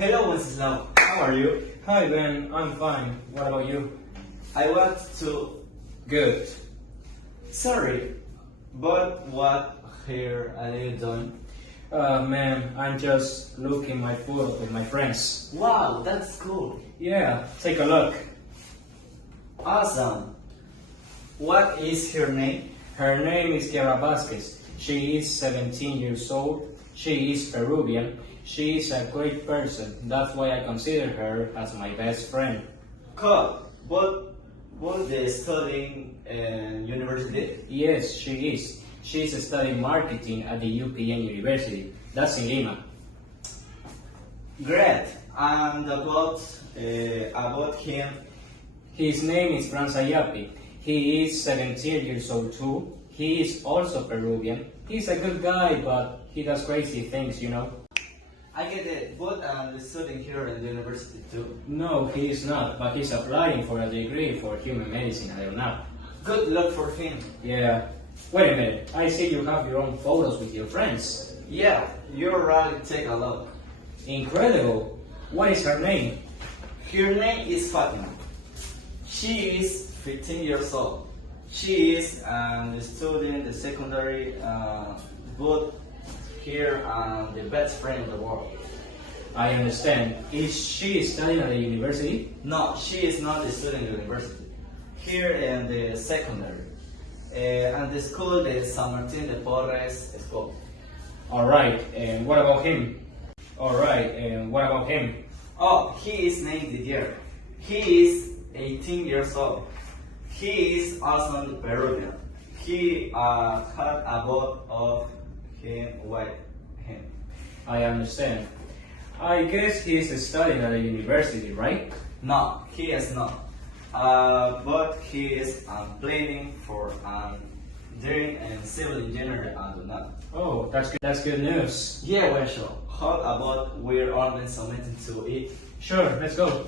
Hello, Wenceslao. How are you? Hi Ben, I'm fine. What about you? I want to. Good. Sorry, but what here are you doing? Man, I'm just looking my photo with my friends. Wow, that's cool. Yeah, take a look. Awesome. What is her name? Her name is Kiara Vasquez. She is 17 years old. She is Peruvian. She is a great person. That's why I consider her as my best friend. Cool. But they studying in university? Yes, she is. She's studying marketing at the UPN University. That's in Lima. Great. And about him? His name is Franz Ayapi. He is 17 years old too. He is also Peruvian. He's a good guy, but he does crazy things, you know. I get it. But I'm studying here in the university too. No, he is not, but he's applying for a degree for human medicine. I don't know. Good luck for him. Yeah. Wait a minute. I see you have your own photos with your friends. Yeah, you really take a look. Incredible. What is her name? Her name is Fatima. She is 15 years old. She is studying the secondary, but here the best friend in the world. I understand. Is she studying at the university? No, she is not studying at university. Here in the secondary. And the school is San Martin de Porres School. Alright, and what about him? Alright, and what about him? Oh, he is named Didier. He is 18 years old. He is also Peruvian. He had a boat of him with him. I understand. I guess he's studying at a university, right? No, he is not. But he is planning for doing in civil engineering and not. Oh, that's good. That's good news. Yeah, well, sure. How about we're ordering something to eat? Sure, let's go.